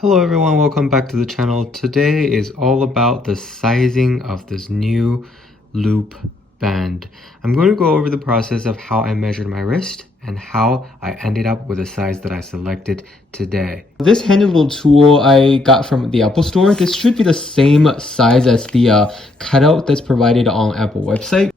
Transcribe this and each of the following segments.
Hello everyone, welcome back to the channel. Today is all about the sizing of this new loop band. I'm going to go over the process of how I measured my wrist and how I ended up with the size that I selected today. This handy little tool I got from the Apple Store. This should be the same size as the cutout that's provided on Apple website.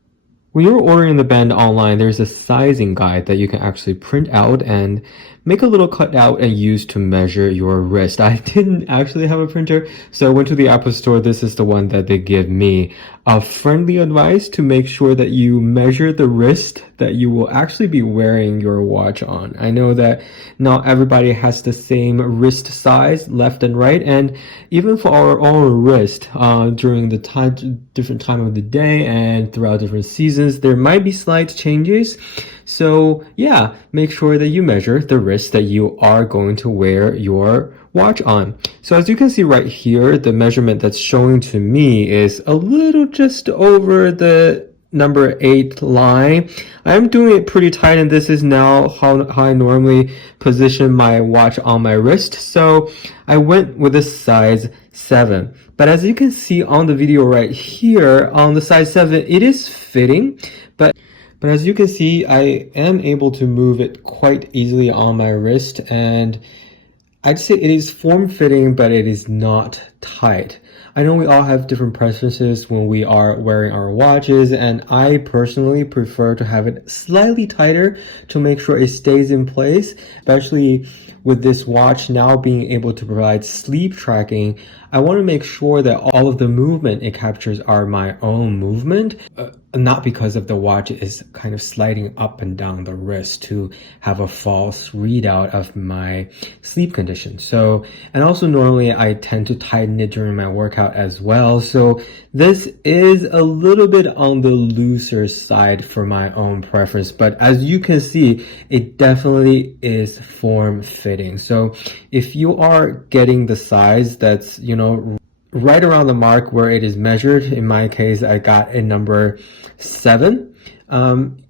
When you're ordering the band online, there's a sizing guide that you can actually print out and make a little cutout and use to measure your wrist. I didn't actually have a printer, so I went to the Apple Store. This is the one that they give me. A friendly advice to make sure that you measure the wrist that you will actually be wearing your watch on. I know that not everybody has the same wrist size left and right, and even for our own wrist, during the different time of the day and throughout different seasons, there might be slight changes. So yeah, make sure that you measure the wrist that you are going to wear your watch on. So as you can see right here, the measurement that's showing to me is a little just over the number 8 line. I'm doing it pretty tight, and this is now how I normally position my watch on my wrist. So I went with a size 7. But as you can see on the video right here, on the size 7, it is fitting, but as you can see, I am able to move it quite easily on my wrist, and I'd say it is form-fitting, but it is not tight. I know we all have different preferences when we are wearing our watches, and I personally prefer to have it slightly tighter to make sure it stays in place, especially with this watch now being able to provide sleep tracking. I want to make sure that all of the movement it captures are my own movement, not because of the watch is kind of sliding up and down the wrist to have a false readout of my sleep condition. So, and also normally I tend to tighten it during my workout as well. So this is a little bit on the looser side for my own preference, but as you can see, it definitely is form fitting. So if you are getting the size that's, right around the mark where it is measured, in my case, I got a number 7.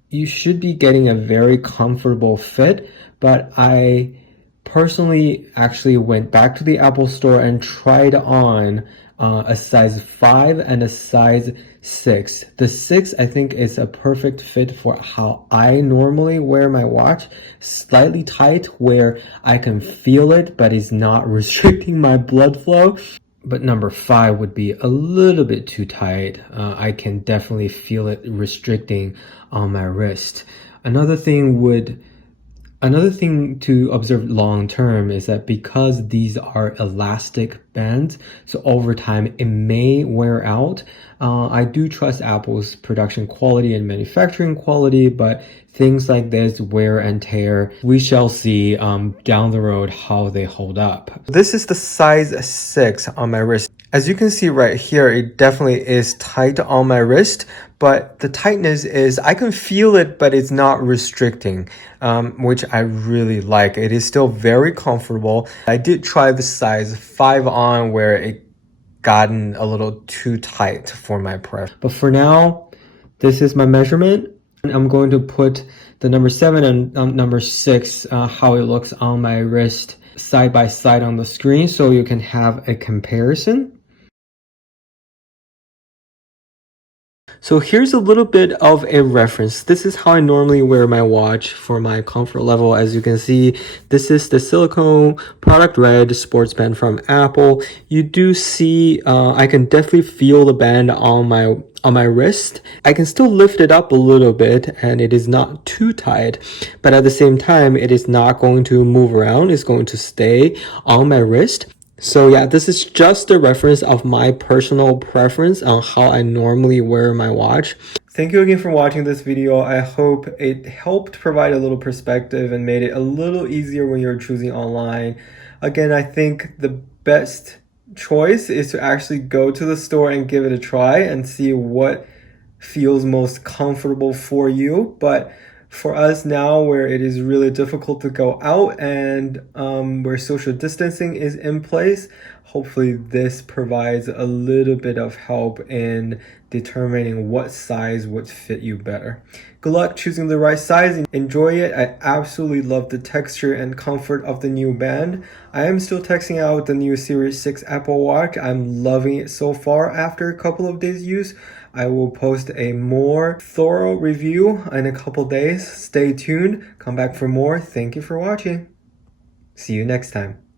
You should be getting a very comfortable fit, but I personally actually went back to the Apple Store and tried on a size 5 and a size 6. The 6 I think is a perfect fit for how I normally wear my watch. Slightly tight where I can feel it, but it's not restricting my blood flow. But number 5 would be a little bit too tight. I can definitely feel it restricting on my wrist. Another thing to observe long term is that because these are elastic bands, so over time it may wear out. I do trust Apple's production quality and manufacturing quality, but things like this, wear and tear, we shall see down the road how they hold up. This is the size 6 on my wrist. As you can see right here, it definitely is tight on my wrist, but the tightness is, I can feel it, but it's not restricting, which I really like. It is still very comfortable. I did try the size 5 on where it gotten a little too tight for my preference. But for now, this is my measurement. I'm going to put the number 7 and number 6, how it looks on my wrist side by side on the screen so you can have a comparison. So here's a little bit of a reference. This is how I normally wear my watch for my comfort level. As you can see, this is the silicone product red sports band from Apple. You do see, I can definitely feel the band on my wrist. I can still lift it up a little bit and it is not too tight, but at the same time, it is not going to move around. It's going to stay on my wrist. So yeah, this is just a reference of my personal preference on how I normally wear my watch. Thank you again for watching this video. I hope it helped provide a little perspective and made it a little easier when you're choosing online. Again, I think the best choice is to actually go to the store and give it a try and see what feels most comfortable for you. But for us now, where it is really difficult to go out and where social distancing is in place, hopefully this provides a little bit of help in determining what size would fit you better. Good luck choosing the right size. Enjoy it. I absolutely love the texture and comfort of the new band. I am still testing out the new Series 6 Apple Watch. I'm loving it so far after a couple of days use. I will post a more thorough review in a couple days. Stay tuned. Come back for more. Thank you for watching. See you next time.